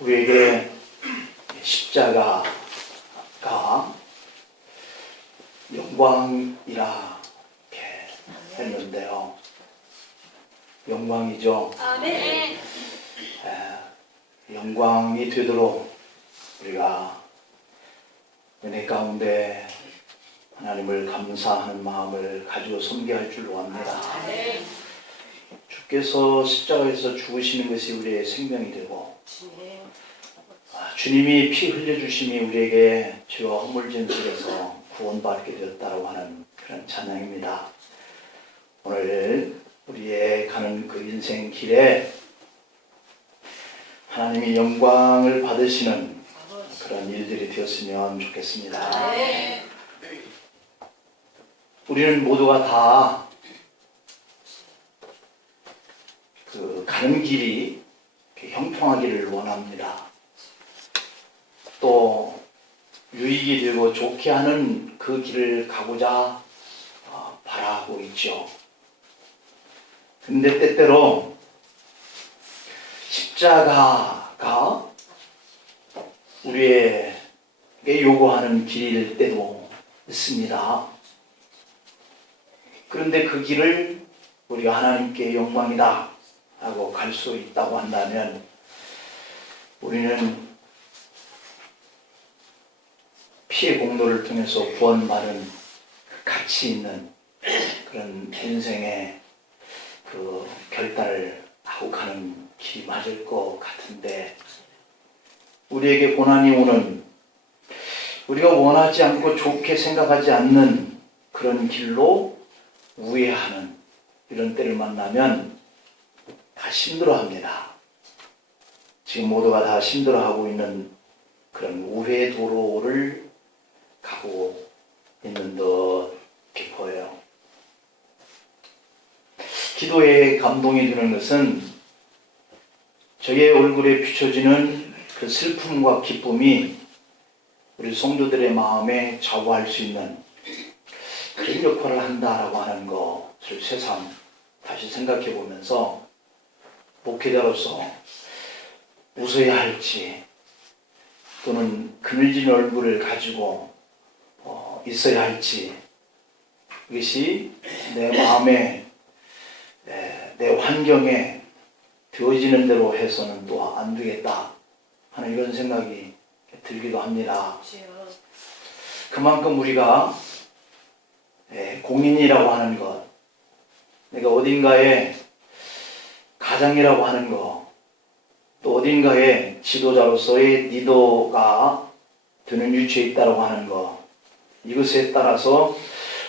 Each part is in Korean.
우리에게 십자가가 영광이라 이렇게 했는데요. 영광이죠. 아멘. 에, 영광이 되도록 우리가 은혜 가운데 하나님을 감사하는 마음을 가지고 섬겨할 줄로 압니다. 아멘. 주께서 십자가에서 죽으시는 것이 우리의 생명이 되고 주님. 아, 주님이 피 흘려주심이 우리에게 죄와 허물진 속에서 구원받게 되었다고 하는 그런 찬양입니다. 오늘 우리의 가는 그 인생 길에 하나님이 영광을 받으시는 그런 일들이 되었으면 좋겠습니다. 우리는 모두가 다 그 가는 길이 이렇게 형통하기를 원합니다. 또 유익이 되고 좋게 하는 그 길을 가고자 어, 바라고 있죠. 근데 때때로 십자가가 우리에게 요구하는 길일 때도 있습니다. 그런데 그 길을 우리가 하나님께 영광이다 하고 갈 수 있다고 한다면 우리는 피해 공로를 통해서 구원 받은 그 가치 있는 그런 인생의 그 결단을 하고 가는 길이 맞을 것 같은데 우리에게 고난이 오는 우리가 원하지 않고 좋게 생각하지 않는 그런 길로 우회하는 이런 때를 만나면 다 힘들어합니다. 지금 모두가 다 힘들어하고 있는 그런 우회 도로를 가고 있는 듯 깊어요. 기도에 감동이 드는 것은 저의 얼굴에 비춰지는 그 슬픔과 기쁨이 우리 성도들의 마음에 좌우할 수 있는 그런 역할을 한다라고 하는 것을 새삼 다시 생각해 보면서 목회자로서 웃어야 할지 또는 그늘진 얼굴을 가지고 어, 있어야 할지 이것이 내 마음에 에, 내 환경에 되어지는 대로 해서는 또 안 되겠다 하는 이런 생각이 들기도 합니다. 그만큼 우리가 예, 공인이라고 하는 것, 내가 어딘가에 가장이라고 하는 것, 또 어딘가에 지도자로서의 리더가 되는 위치에 있다고 하는 것, 이것에 따라서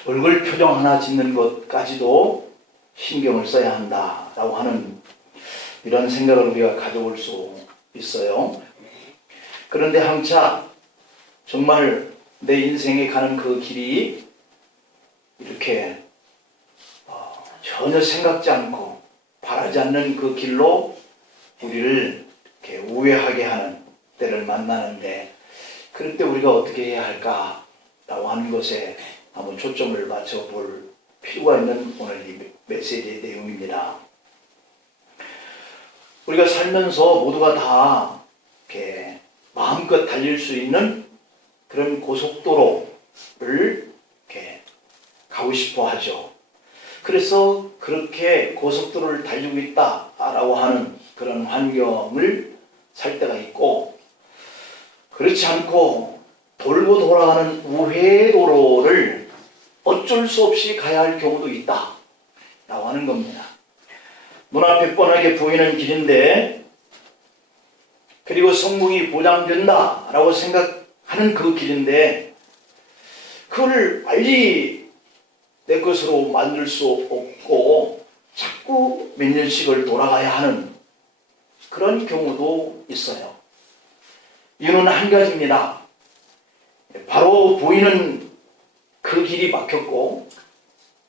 얼굴 표정 하나 짓는 것까지도 신경을 써야 한다라고 하는 이런 생각을 우리가 가져올 수 있어요. 그런데 항차 정말 내 인생에 가는 그 길이 이렇게 어, 전혀 생각지 않고 바라지 않는 그 길로 우리를 이렇게 우회하게 하는 때를 만나는데 그럴 때 우리가 어떻게 해야 할까라고 하는 것에 한번 초점을 맞춰볼 필요가 있는 오늘 이 메시지의 내용입니다. 우리가 살면서 모두가 다 이렇게 마음껏 달릴 수 있는 그런 고속도로를 이렇게 가고 싶어 하죠. 그래서 그렇게 고속도로를 달리고 있다라고 하는 그런 환경을 살 때가 있고, 그렇지 않고 돌고 돌아가는 우회 도로를 어쩔 수 없이 가야 할 경우도 있다. 라고 하는 겁니다. 눈앞에 뻔하게 보이는 길인데, 그리고 성공이 보장된다 라고 생각하는 그 길인데, 그걸 빨리 내 것으로 만들 수 없고, 자꾸 몇 년씩을 돌아가야 하는 그런 경우도 있어요. 이유는 한 가지입니다. 바로 보이는 그 길이 막혔고,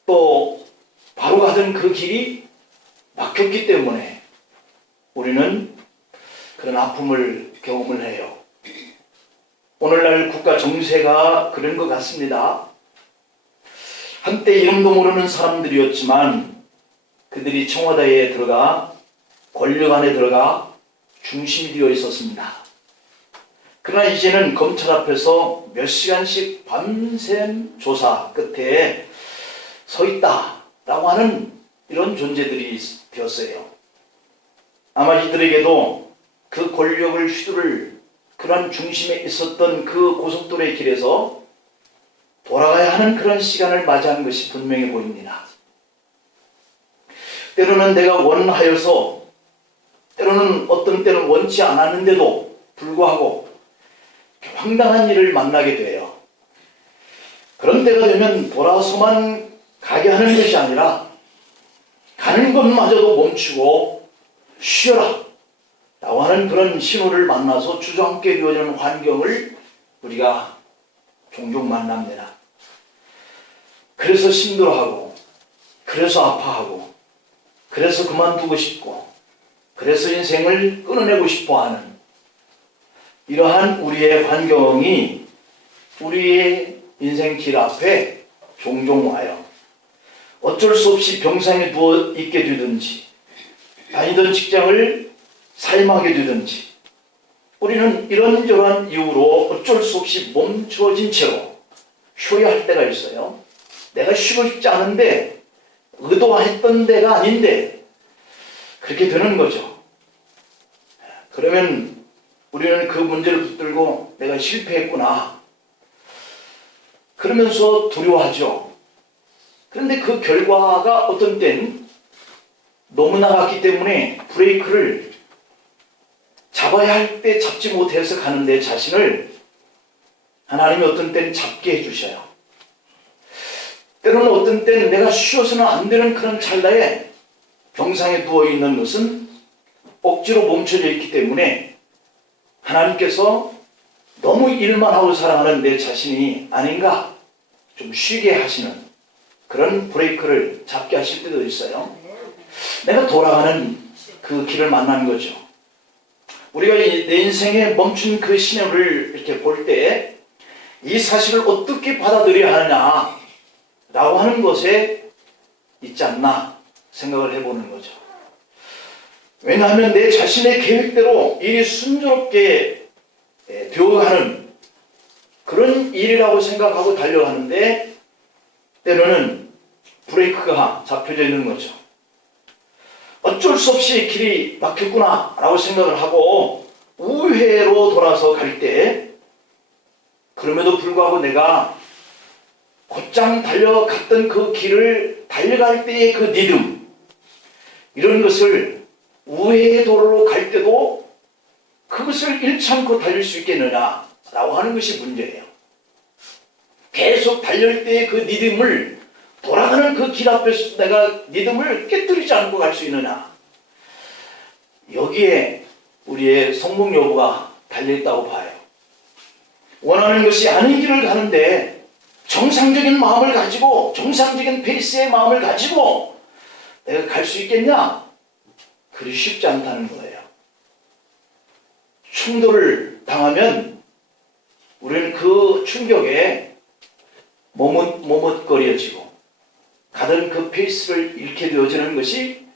또 바로 가던 그 길이 막혔기 때문에 우리는 그런 아픔을 경험을 해요. 오늘날 국가 정세가 그런 것 같습니다. 한때 이름도 모르는 사람들이었지만 그들이 청와대에 들어가 권력 안에 들어가 중심이 되어 있었습니다. 그러나 이제는 검찰 앞에서 몇 시간씩 밤샘 조사 끝에 서 있다라고 하는 이런 존재들이 되었어요. 아마 이들에게도 그 권력을 휘두를 그런 중심에 있었던 그 고속도로의 길에서 돌아가야 하는 그런 시간을 맞이한 것이 분명해 보입니다. 때로는 내가 원하여서 때로는 어떤 때는 원치 않았는데도 불구하고 황당한 일을 만나게 돼요. 그런 때가 되면 돌아서만 가게 하는 것이 아니라 가는 것마저도 멈추고 쉬어라 라고 하는 그런 신호를 만나서 주저앉게 되어지는 환경을 우리가 종종 만납니다. 그래서 힘들어하고 그래서 아파하고 그래서 그만두고 싶고 그래서 인생을 끊어내고 싶어 하는 이러한 우리의 환경이 우리의 인생 길 앞에 종종 와요. 어쩔 수 없이 병상에 누워 있게 되든지 다니던 직장을 사임하게 되든지 우리는 이런저런 이유로 어쩔 수 없이 멈춰진 채로 쉬어야 할 때가 있어요. 내가 쉬고 싶지 않은데 의도했던 데가 아닌데 그렇게 되는 거죠. 그러면 우리는 그 문제를 붙들고 내가 실패했구나. 그러면서 두려워하죠. 그런데 그 결과가 어떤 땐 너무 나갔기 때문에 브레이크를 잡아야 할 때 잡지 못해서 가는 내 자신을 하나님이 어떤 때는 잡게 해주셔요. 때로는 어떤 때는 내가 쉬어서는 안 되는 그런 찰나에 병상에 누워 있는 것은 억지로 멈춰져 있기 때문에 하나님께서 너무 일만 하고 살아가는 내 자신이 아닌가 좀 쉬게 하시는 그런 브레이크를 잡게 하실 때도 있어요. 내가 돌아가는 그 길을 만난 거죠. 우리가 이- 내 인생에 멈춘 그 신호를 이렇게 볼 때 이 사실을 어떻게 받아들여야 하느냐 라고 하는 것에 있지 않나 생각을 해보는 거죠. 왜냐하면 내 자신의 계획대로 일이 순조롭게 예, 되어가는 그런 일이라고 생각하고 달려가는데 때로는 브레이크가 잡혀져 있는 거죠. 어쩔 수 없이 길이 막혔구나 라고 생각을 하고 우회로 돌아서 갈 때 그럼에도 불구하고 내가 곧장 달려갔던 그 길을 달려갈 때의 그 리듬 이런 것을 우회의 도로로 갈 때도 그것을 잃지 않고 달릴 수 있겠느냐 라고 하는 것이 문제예요. 계속 달릴 때의 그 리듬을 돌아가는 그 길 앞에서 내가 리듬을 깨뜨리지 않고 갈 수 있느냐 여기에 우리의 성공 여부가 달려있다고 봐요. 원하는 것이 아닌 길을 가는데 정상적인 마음을 가지고 정상적인 페이스의 마음을 가지고 내가 갈 수 있겠냐? 그리 쉽지 않다는 거예요. 충돌을 당하면 우리는 그 충격에 머뭇, 머뭇거려지고 가던 그 페이스를 잃게 되어지는 것이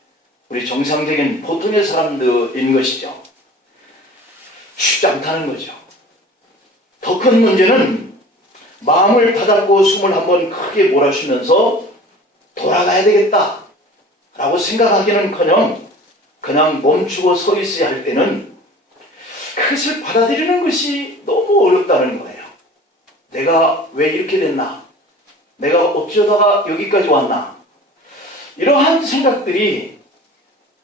우리 정상적인 보통의 사람들인 것이죠. 쉽지 않다는 거죠. 더 큰 문제는 마음을 다잡고 숨을 한번 크게 몰아쉬면서 돌아가야 되겠다 라고 생각하기는 커녕 그냥 멈추고 서 있어야 할 때는 그것을 받아들이는 것이 너무 어렵다는 거예요. 내가 왜 이렇게 됐나? 내가 어쩌다가 여기까지 왔나? 이러한 생각들이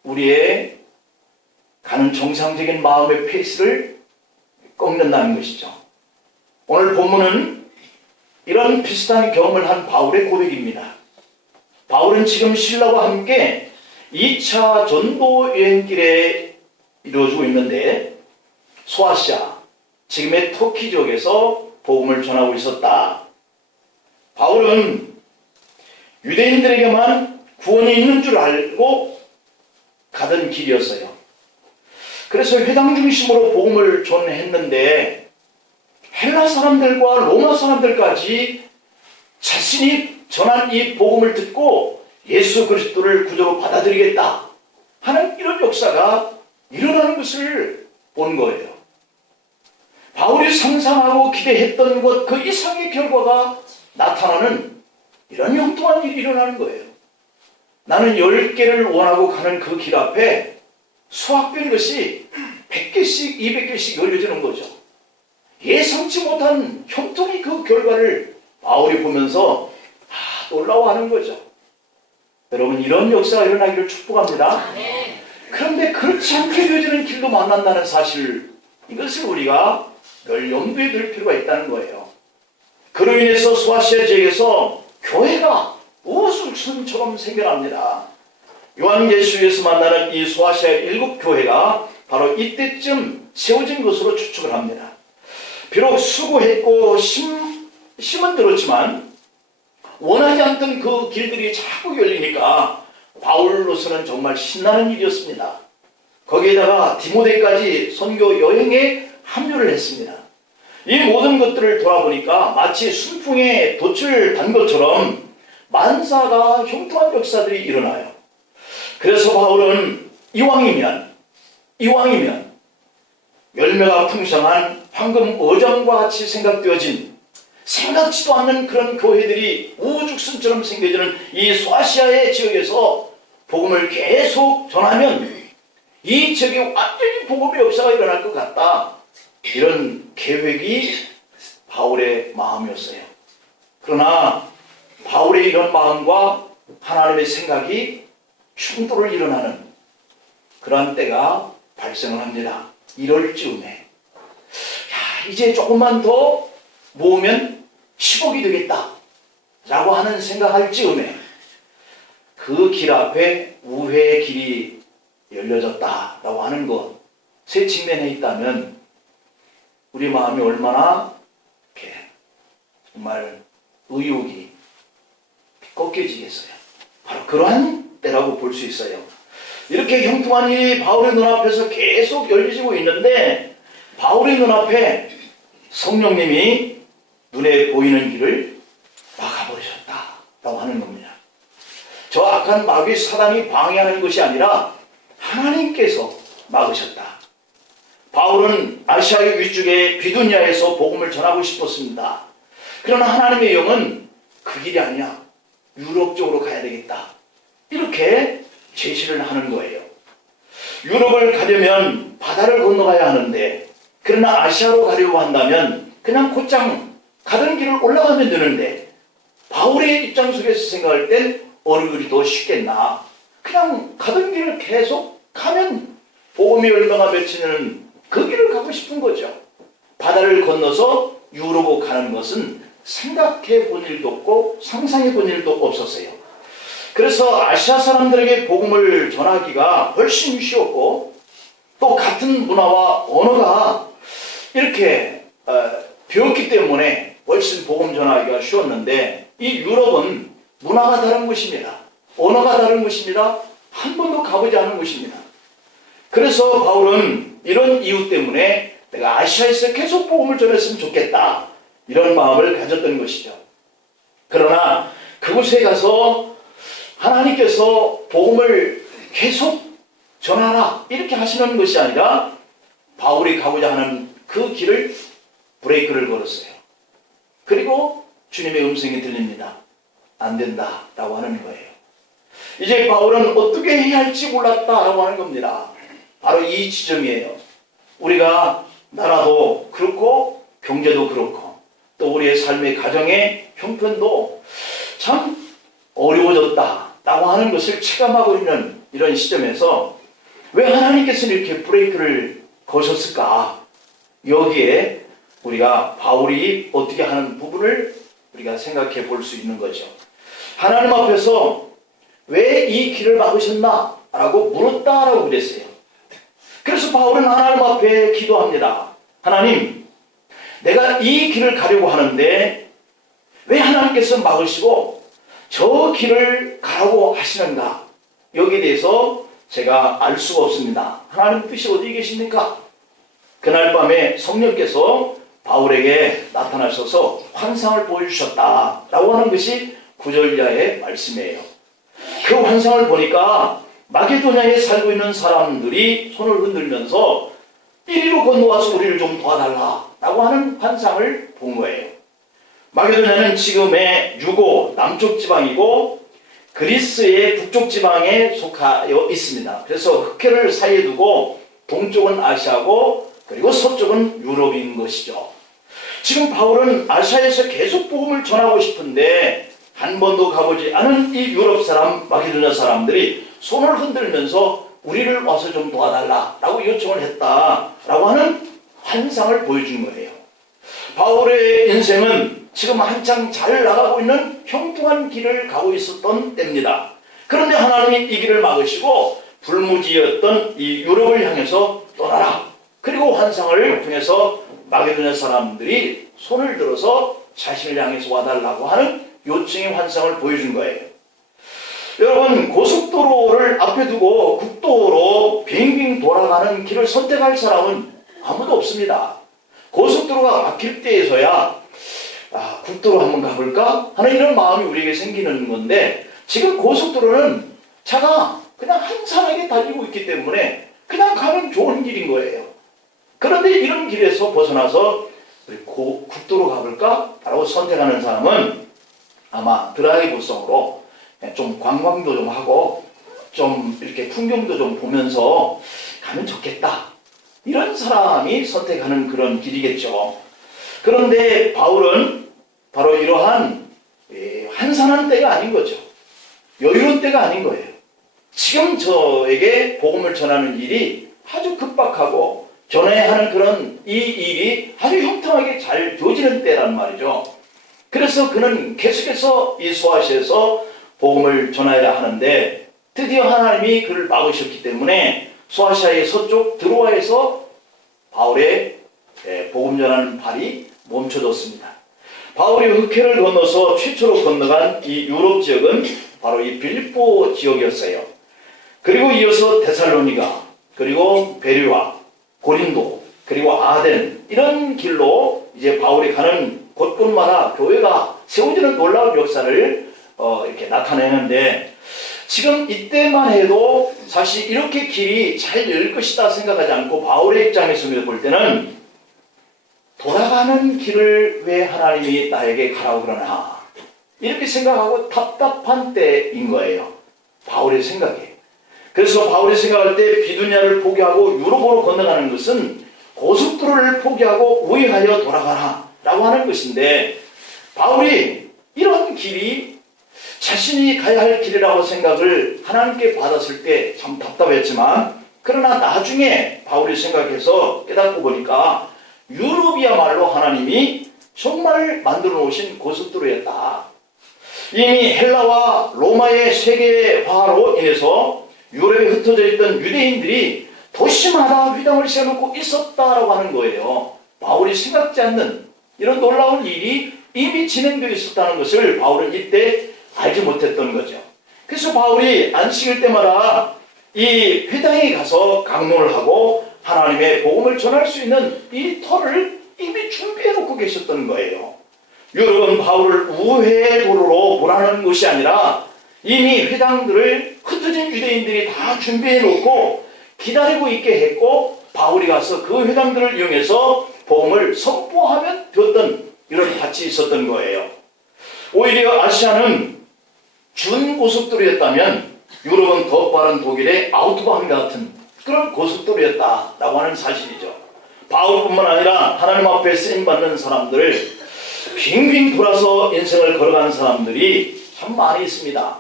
우리의 가는 정상적인 마음의 페이스를 꺾는다는 것이죠. 오늘 본문은 이런 비슷한 경험을 한 바울의 고백입니다. 바울은 지금 신라와 함께 2차 전도 여행길에 이루어지고 있는데 소아시아, 지금의 터키 지역에서 복음을 전하고 있었다. 바울은 유대인들에게만 구원이 있는 줄 알고 가던 길이었어요. 그래서 회당 중심으로 복음을 전했는데 헬라 사람들과 로마 사람들까지 자신이 전한 이 복음을 듣고 예수 그리스도를 구조로 받아들이겠다 하는 이런 역사가 일어나는 것을 본 거예요. 바울이 상상하고 기대했던 것 그 이상의 결과가 나타나는 이런 형통한 일이 일어나는 거예요. 나는 열 개를 원하고 가는 그 길 앞에 수확된 것이 100개씩, 200개씩 열려지는 거죠. 예상치 못한 형통이 그 결과를 바울이 보면서 아, 놀라워하는 거죠. 여러분 이런 역사가 일어나기를 축복합니다. 그런데 그렇지 않게 되어지는 길도 만난다는 사실 이것을 우리가 늘 염두에 둘 필요가 있다는 거예요. 그로 인해서 소아시아 지역에서 교회가 우수sun처럼 생겨납니다. 요한예수에서 만나는 이 소아시아 일곱 교회가 바로 이때쯤 세워진 것으로 추측을 합니다. 비록 수고했고 심, 심은 들었지만 원하지 않던 그 길들이 자꾸 열리니까 바울로서는 정말 신나는 일이었습니다. 거기에다가 디모데까지 선교 여행에 합류를 했습니다. 이 모든 것들을 돌아보니까 마치 순풍에 돛을 단 것처럼 만사가 형통한 역사들이 일어나요. 그래서 바울은 이왕이면 이왕이면 열매가 풍성한 황금 어장과 같이 생각되어진 생각지도 않는 그런 교회들이 우죽순처럼 생겨지는 이 소아시아의 지역에서 복음을 계속 전하면 이 지역에 완전히 복음의 역사가 일어날 것 같다. 이런 계획이 바울의 마음이었어요. 그러나 바울의 이런 마음과 하나님의 생각이 충돌을 일어나는 그러한 때가 발생을 합니다. 1월 즈음에 야, 이제 조금만 더 모으면 10억이 되겠다. 라고 하는 생각할 즈음에 그 길 앞에 우회의 길이 열려졌다 라고 하는 것, 세 측면에 있다면 우리 마음이 얼마나 이렇게 정말 의욕이 꺾여지겠어요. 바로 그러한 때라고 볼 수 있어요. 이렇게 형통한 일이 바울의 눈앞에서 계속 열리지고 있는데 바울의 눈앞에 성령님이 눈에 보이는 길을 막아버리셨다라고 하는 겁니다. 저 악한 마귀 사단이 방해하는 것이 아니라 하나님께서 막으셨다. 바울은 아시아의 위쪽에 비두니아에서 복음을 전하고 싶었습니다. 그러나 하나님의 영은 그 길이 아니야. 유럽 쪽으로 가야 되겠다. 이렇게 제시를 하는 거예요. 유럽을 가려면 바다를 건너가야 하는데, 그러나 아시아로 가려고 한다면 그냥 곧장 가던 길을 올라가면 되는데, 바울의 입장 속에서 생각할 땐 어느 길이 더 쉽겠나. 그냥 가던 길을 계속 가면 복음의 열매가 맺히는 그 길을 가고 싶은 거죠. 바다를 건너서 유럽으로 가는 것은 생각해 본 일도 없고 상상해 본 일도 없었어요. 그래서 아시아 사람들에게 복음을 전하기가 훨씬 쉬웠고 또 같은 문화와 언어가 이렇게 어, 배웠기 때문에 훨씬 복음 전하기가 쉬웠는데 이 유럽은 문화가 다른 것입니다. 언어가 다른 것입니다. 한 번도 가보지 않은 것입니다. 그래서 바울은 이런 이유 때문에 내가 아시아에서 계속 복음을 전했으면 좋겠다. 이런 마음을 가졌던 것이죠. 그러나 그곳에 가서 하나님께서 복음을 계속 전하라. 이렇게 하시는 것이 아니라 바울이 가고자 하는 그 길을 브레이크를 걸었어요. 그리고 주님의 음성이 들립니다. 안 된다. 라고 하는 거예요. 이제 바울은 어떻게 해야 할지 몰랐다 라고 하는 겁니다. 바로 이 지점이에요. 우리가 나라도 그렇고 경제도 그렇고 또 우리의 삶의 가정의 형편도 참 어려워졌다라고 하는 것을 체감하고 있는 이런 시점에서 왜 하나님께서는 이렇게 브레이크를 거셨을까? 여기에 우리가 바울이 어떻게 하는 부분을 우리가 생각해 볼 수 있는 거죠. 하나님 앞에서 왜 이 길을 막으셨나? 라고 물었다라고 그랬어요. 그래서 바울은 하나님 앞에 기도합니다. 하나님, 내가 이 길을 가려고 하는데 왜 하나님께서 막으시고 저 길을 가라고 하시는가? 여기에 대해서 제가 알 수가 없습니다. 하나님 뜻이 어디 계십니까? 그날 밤에 성령께서 바울에게 나타나셔서 환상을 보여주셨다라고 하는 것이 구절 이하의 말씀이에요. 그 환상을 보니까 마게도냐에 살고 있는 사람들이 손을 흔들면서 이리로 건너와서 우리를 좀 도와달라라고 하는 환상을 본 거예요. 마게도냐는 지금의 유고 남쪽 지방이고 그리스의 북쪽 지방에 속하여 있습니다. 그래서 흑해를 사이에 두고 동쪽은 아시아고 그리고 서쪽은 유럽인 것이죠. 지금 바울은 아시아에서 계속 복음을 전하고 싶은데 한 번도 가보지 않은 이 유럽 사람, 마게도냐 사람들이 손을 흔들면서 우리를 와서 좀 도와달라라고 요청을 했다라고 하는 환상을 보여준 거예요. 바울의 인생은 지금 한창 잘 나가고 있는 형통한 길을 가고 있었던 때입니다. 그런데 하나님이 이 길을 막으시고 불무지였던 이 유럽을 향해서 떠나라. 그리고 환상을 통해서 마게도냐 사람들이 손을 들어서 자신을 향해서 와달라고 하는 요청의 환상을 보여준 거예요. 여러분 고속도로를 앞에 두고 국도로 빙빙 돌아가는 길을 선택할 사람은 아무도 없습니다. 고속도로가 막힐 때에서야 아, 국도로 한번 가볼까 하는 이런 마음이 우리에게 생기는 건데 지금 고속도로는 차가 그냥 한산하게 달리고 있기 때문에 그냥 가면 좋은 길인 거예요. 그런데 이런 길에서 벗어나서 고- 국도로 가볼까? 라고 선택하는 사람은 아마 드라이브성으로 좀 관광도 좀 하고 좀 이렇게 풍경도 좀 보면서 가면 좋겠다. 이런 사람이 선택하는 그런 길이겠죠. 그런데 바울은 바로 이러한 예, 한산한 때가 아닌 거죠. 여유로운 때가 아닌 거예요. 지금 저에게 복음을 전하는 일이 아주 급박하고 전해야 하는 그런 이 일이 아주 형통하게 잘 되어지는 때란 말이죠. 그래서 그는 계속해서 이 소아시에서 복음을 전해야 하는데 드디어 하나님이 그를 막으셨기 때문에 소아시아의 서쪽 드로아에서 바울의 예, 복음 전하는 발이 멈춰졌습니다. 바울이 흑해를 건너서 최초로 건너간 이 유럽 지역은 바로 이 빌립보 지역이었어요. 그리고 이어서 데살로니가 그리고 베르와 고린도 그리고 아덴 이런 길로 이제 바울이 가는 곳곳마다 교회가 세워지는 놀라운 역사를 어, 이렇게 나타내는데 지금 이때만 해도 사실 이렇게 길이 잘 열 것이다 생각하지 않고 바울의 입장에서 볼 때는 돌아가는 길을 왜 하나님이 나에게 가라고 그러나 이렇게 생각하고 답답한 때인 거예요. 바울의 생각에. 그래서 바울이 생각할 때 비두냐를 포기하고 유럽으로 건너가는 것은 고속도로를 포기하고 우회하여 돌아가라 라고 하는 것인데 바울이 이런 길이 자신이 가야 할 길이라고 생각을 하나님께 받았을 때 참 답답했지만 그러나 나중에 바울이 생각해서 깨닫고 보니까 유럽이야말로 하나님이 정말 만들어 놓으신 고속도로였다. 이미 헬라와 로마의 세계화로 인해서 유럽에 흩어져 있던 유대인들이 도시마다 휘당을 세워놓고 있었다라고 하는 거예요. 바울이 생각지 않는 이런 놀라운 일이 이미 진행되어 있었다는 것을 바울은 이때 알지 못했던 거죠. 그래서 바울이 안식일 때마다 이 회당에 가서 강론을 하고 하나님의 복음을 전할 수 있는 이 터를 이미 준비해 놓고 계셨던 거예요. 여러분 바울을 우회 도로로 보라는 것이 아니라 이미 회당들을 흩어진 유대인들이 다 준비해 놓고 기다리고 있게 했고 바울이 가서 그 회당들을 이용해서 복음을 선포하면 되었던 이런 밭이 있었던 거예요. 오히려 아시아는 준 고속도로였다면 유럽은 더 빠른 독일의 아우토바한 같은 그런 고속도로였다라고 하는 사실이죠. 바울뿐만 아니라 하나님 앞에 쓰임 받는 사람들을 빙빙 돌아서 인생을 걸어간 사람들이 참 많이 있습니다.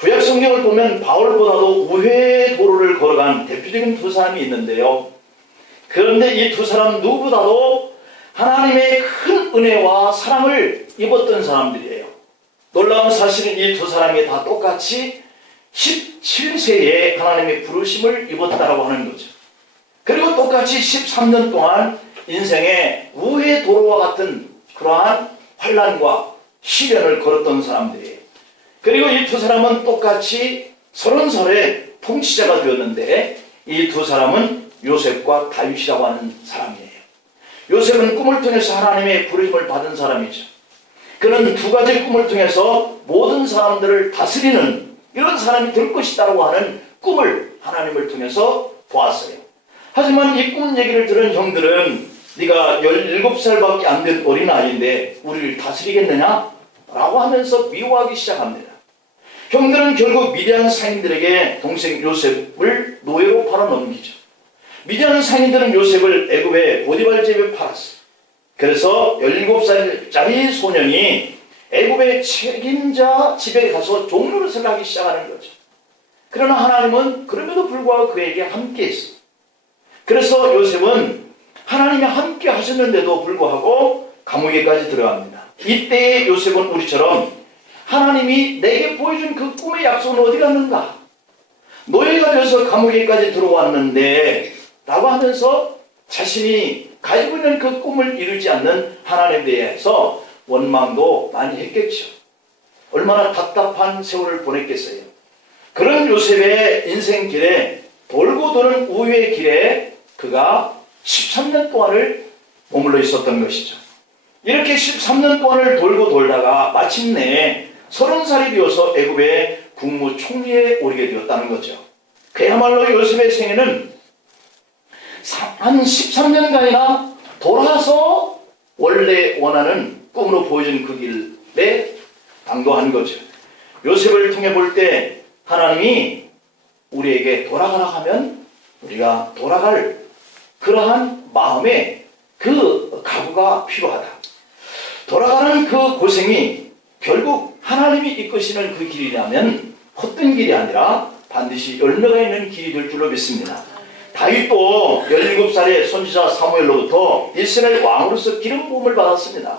구약 성경을 보면 바울보다도 우회 도로를 걸어간 대표적인 두 사람이 있는데요. 그런데 이 두 사람 누구보다도 하나님의 큰 은혜와 사랑을 입었던 사람들이에요. 놀라운 사실은 이 두 사람이 다 똑같이 17세에 하나님의 부르심을 입었다라고 하는 거죠. 그리고 똑같이 13년 동안 인생의 우회 도로와 같은 그러한 환란과 시련을 걸었던 사람들이에요. 그리고 이 두 사람은 똑같이 서른 살에 통치자가 되었는데 이 두 사람은 요셉과 다윗이라고 하는 사람이에요. 요셉은 꿈을 통해서 하나님의 부르심을 받은 사람이죠. 그는 두 가지 꿈을 통해서 모든 사람들을 다스리는 이런 사람이 될 것이다라고 하는 꿈을 하나님을 통해서 보았어요. 하지만 이 꿈 얘기를 들은 형들은 네가 17살밖에 안 된 어린아이인데 우리를 다스리겠느냐? 라고 하면서 미워하기 시작합니다. 형들은 결국 미디안 상인들에게 동생 요셉을 노예로 팔아 넘기죠. 미디안 상인들은 요셉을 애굽의 보디발 집에 팔았어요. 그래서 17살짜리 소년이 애굽의 책임자 집에 가서 종로를 하기 시작하는 거죠. 그러나 하나님은 그럼에도 불구하고 그에게 함께 했어요. 그래서 요셉은 하나님이 함께 하셨는데도 불구하고 감옥에까지 들어갑니다. 이때의 요셉은 우리처럼 하나님이 내게 보여준 그 꿈의 약속은 어디 갔는가? 노예가 되어서 감옥에까지 들어왔는데 라고 하면서 자신이 가지고 있는 그 꿈을 이루지 않는 하나님에 대해서 원망도 많이 했겠죠. 얼마나 답답한 세월을 보냈겠어요. 그런 요셉의 인생길에 돌고 도는 우유의 길에 그가 13년 동안을 머물러 있었던 것이죠. 이렇게 13년 동안을 돌고 돌다가 마침내 30살이 되어서 애굽의 국무총리에 오르게 되었다는 거죠. 그야말로 요셉의 생애는 한 13년간이나 돌아서 원래 원하는 꿈으로 보여준 그 길에 당도한 거죠. 요셉을 통해 볼 때 하나님이 우리에게 돌아가라 하면 우리가 돌아갈 그러한 마음에 그 각오가 필요하다. 돌아가는 그 고생이 결국 하나님이 이끄시는 그 길이라면 헛된 길이 아니라 반드시 열매가 있는 길이 될 줄로 믿습니다. 다윗도 17살의 선지자 사무엘로부터 이스라엘 왕으로서 기름 부음을 받았습니다.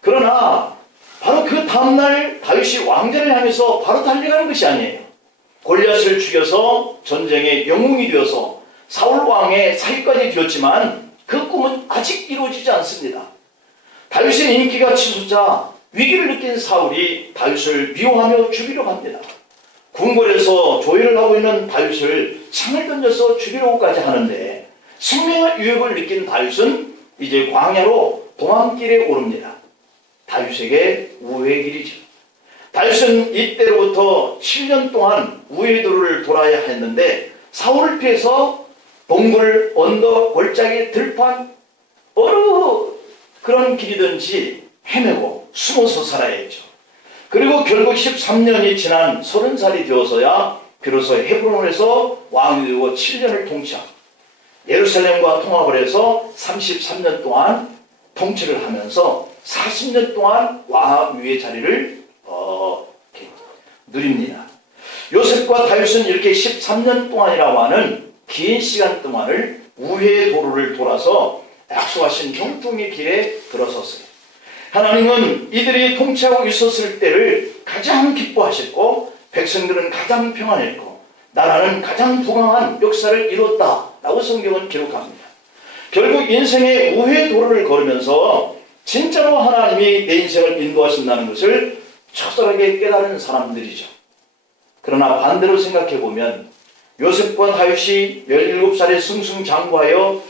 그러나 바로 그 다음날 다윗이 왕자를 향해서 바로 달려가는 것이 아니에요. 골리앗을 죽여서 전쟁의 영웅이 되어서 사울 왕의 사위까지 되었지만 그 꿈은 아직 이루어지지 않습니다. 다윗의 인기가 치솟자 위기를 느낀 사울이 다윗을 미워하며 죽이려 합니다. 궁궐에서 조회를 하고 있는 다윗을 창을 던져서 죽이려고까지 하는데 생명의 유혹을 느낀 다윗은 이제 광야로 도망길에 오릅니다. 다윗에게 우회의 길이죠. 다윗은 이때로부터 7년 동안 우회의 도로를 돌아야 했는데 사울을 피해서 동굴, 언덕, 골짜기, 들판 어느 그런 길이든지 헤매고 숨어서 살아야 했죠. 그리고 결국 13년이 지난 30살이 되어서야 비로소 헤브론에서 왕이 되고 7년을 통치하고 예루살렘과 통합을 해서 33년 동안 통치를 하면서 40년 동안 왕 위의 자리를 어, 누립니다. 요셉과 다윗은 이렇게 13년 동안이라고 하는 긴 시간 동안을 우회의 도로를 돌아서 약속하신 형통의 길에 들어섰어요. 하나님은 이들이 통치하고 있었을 때를 가장 기뻐하셨고 백성들은 가장 평안했고 나라는 가장 부강한 역사를 이뤘다라고 성경은 기록합니다. 결국 인생의 우회 도로를 걸으면서 진짜로 하나님이 내 인생을 인도하신다는 것을 처절하게 깨달은 사람들이죠. 그러나 반대로 생각해 보면 요셉과 다윗이 17살에 승승장구하여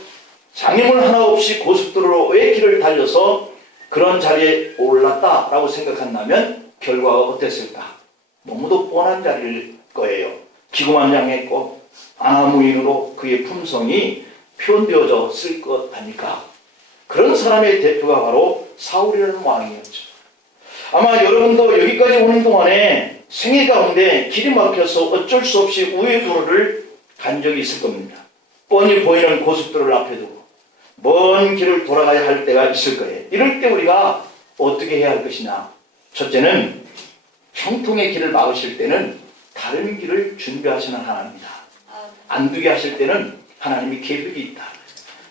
장애물 하나 없이 고속도로의 길을 달려서 그런 자리에 올랐다라고 생각한다면 결과가 어땠을까? 너무도 뻔한 자리일 거예요. 기고만장했고 아무인으로 그의 품성이 표현되어졌을 것 아닐까? 그런 사람의 대표가 바로 사울이라는 왕이었죠. 아마 여러분도 여기까지 오는 동안에 생애 가운데 길이 막혀서 어쩔 수 없이 우회 도로를 간 적이 있을 겁니다. 뻔히 보이는 고속도로를 앞에 두고 먼 길을 돌아가야 할 때가 있을 거예요. 이럴 때 우리가 어떻게 해야 할 것이냐? 첫째는 형통의 길을 막으실 때는 다른 길을 준비하시는 하나님이다. 안 두게 하실 때는 하나님이 계획이 있다.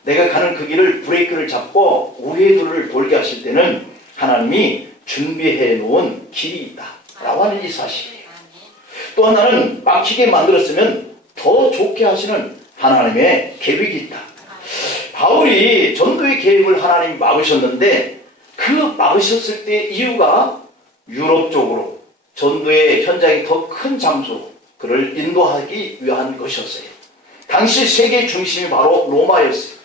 내가 가는 그 길을 브레이크를 잡고 우회의 도를 돌게 하실 때는 하나님이 준비해 놓은 길이 있다. 라고 하는 이 사실. 또 하나는 막히게 만들었으면 더 좋게 하시는 하나님의 계획이 있다. 바울이 전도의 계획을 하나님이 막으셨는데 그 막으셨을 때 이유가 유럽 쪽으로 전도의 현장이 더 큰 장소 그를 인도하기 위한 것이었어요. 당시 세계 중심이 바로 로마였어요.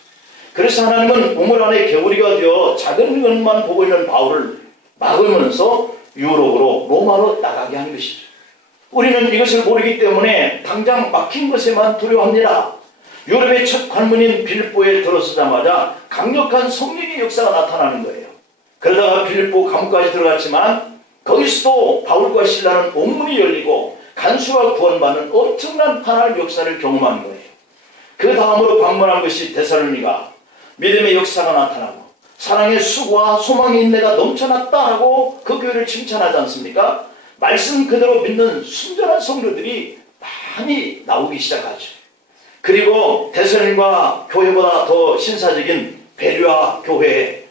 그래서 하나님은 우물 안에 개구리가 되어 작은 것만 보고 있는 바울을 막으면서 유럽으로 로마로 나가게 한 것이죠. 우리는 이것을 모르기 때문에 당장 막힌 것에만 두려워합니다. 유럽의 첫 관문인 빌보에 들어서자마자 강력한 성령의 역사가 나타나는 거예요. 그러다가 빌보 감옥까지 들어갔지만 거기서도 바울과 신라는 옥문이 열리고 간수가 구원받는 엄청난 하나님 역사를 경험한 거예요. 그 다음으로 방문한 것이 데살로니가 믿음의 역사가 나타나고 사랑의 수고와 소망의 인내가 넘쳐났다라고 그 교회를 칭찬하지 않습니까? 말씀 그대로 믿는 순전한 성도들이 많이 나오기 시작하죠. 그리고 대선과 교회보다 더 신사적인 배류와 교회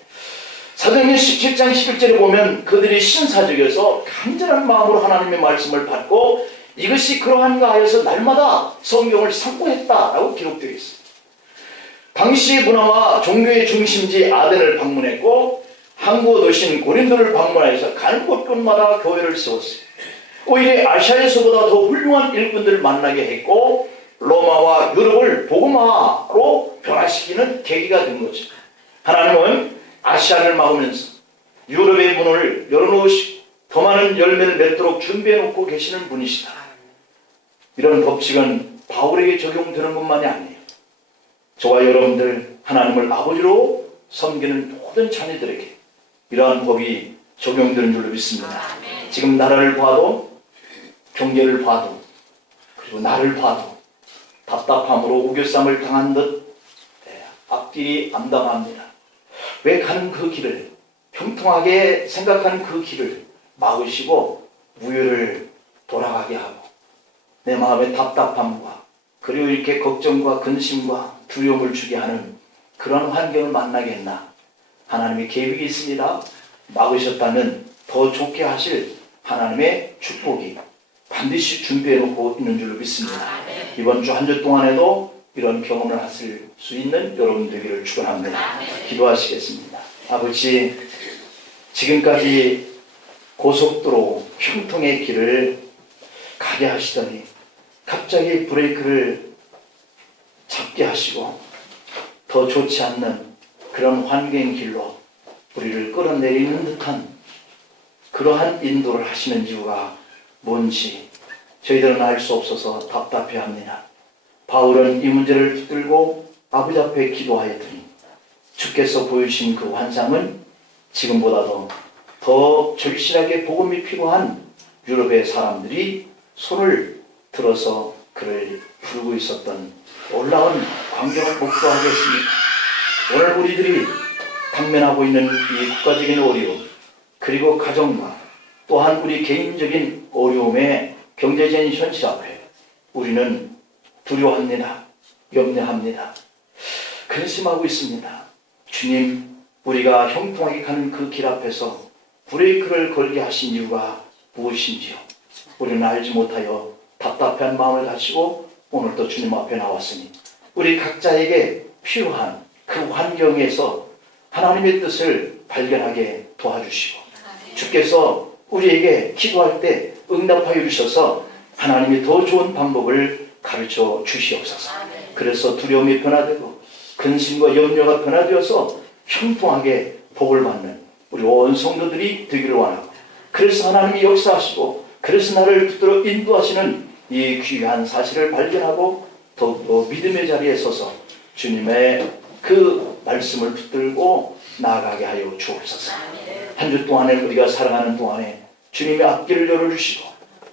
사도행전 17장 11절에 보면 그들이 신사적이어서 간절한 마음으로 하나님의 말씀을 받고 이것이 그러한가 하여서 날마다 성경을 상고했다라고 기록되어 있습니다. 당시 문화와 종교의 중심지 아덴을 방문했고 항구 도신 고린도를 방문하여서 가는 곳곳마다 교회를 세웠어요. 오히려 아시아에서보다 더 훌륭한 일꾼들을 만나게 했고 로마와 유럽을 복음화로 변화시키는 계기가 된 거죠. 하나님은 아시아를 막으면서 유럽의 문을 열어놓으시고 더 많은 열매를 맺도록 준비해 놓고 계시는 분이시다. 이런 법칙은 바울에게 적용되는 것만이 아니에요. 저와 여러분들 하나님을 아버지로 섬기는 모든 자녀들에게 이러한 법이 적용되는 줄로 믿습니다. 지금 나라를 봐도 경제를 봐도 그리고 나를 봐도 답답함으로 우겨쌈을 당한 듯 네, 앞길이 암담합니다. 왜 가는 그 길을 형통하게 생각하는 그 길을 막으시고 우열을 돌아가게 하고 내 마음의 답답함과 그리고 이렇게 걱정과 근심과 두려움을 주게 하는 그런 환경을 만나겠나 하나님의 계획이 있습니다. 막으셨다면 더 좋게 하실 하나님의 축복이 반드시 준비해 놓고 있는 줄로 믿습니다. 이번 주 한 주 동안에도 이런 경험을 하실 수 있는 여러분 되기를 축원합니다. 기도하시겠습니다. 아버지 지금까지 고속도로 형통의 길을 가게 하시더니 갑자기 브레이크를 잡게 하시고 더 좋지 않는 그런 환경 길로 우리를 끌어내리는 듯한 그러한 인도를 하시는 이유가 뭔지 저희들은 알 수 없어서 답답해 합니다. 바울은 이 문제를 붙들고 아버지 앞에 기도하였더니 주께서 보여주신 그 환상은 지금보다도 더 절실하게 복음이 필요한 유럽의 사람들이 손을 들어서 그를 부르고 있었던 놀라운 광경을 목도하겠습니다. 오늘 우리들이 당면하고 있는 이 국가적인 어려움 그리고 가정과 또한 우리 개인적인 어려움의 경제적인 현실 앞에 우리는 두려워합니다. 염려합니다. 근심하고 있습니다. 주님, 우리가 형통하게 가는 그 길 앞에서 브레이크를 걸게 하신 이유가 무엇인지요? 우리는 알지 못하여 답답한 마음을 가지고 오늘도 주님 앞에 나왔으니 우리 각자에게 필요한 그 환경에서 하나님의 뜻을 발견하게 도와주시고 주께서 우리에게 기도할 때 응답하여 주셔서 하나님이 더 좋은 방법을 가르쳐 주시옵소서. 그래서 두려움이 변화되고 근심과 염려가 변화되어서 형통하게 복을 받는 우리 온 성도들이 되기를 원하고 그래서 하나님이 역사하시고 그래서 나를 붙들어 인도하시는 이 귀한 사실을 발견하고 더욱더 믿음의 자리에 서서 주님의 그 말씀을 붙들고 나아가게 하여 주옵소서. 한 주 동안에 우리가 살아가는 동안에 주님의 앞길을 열어주시고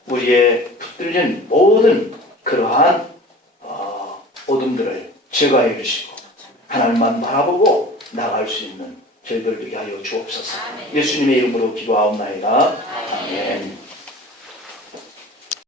우리의 붙들린 모든 그러한 어, 어둠들을 제거해 주시고 하나님만 바라보고 나갈 수 있는 저희들 되게 하여 주옵소서. 예수님의 이름으로 기도하옵나이다. 아멘.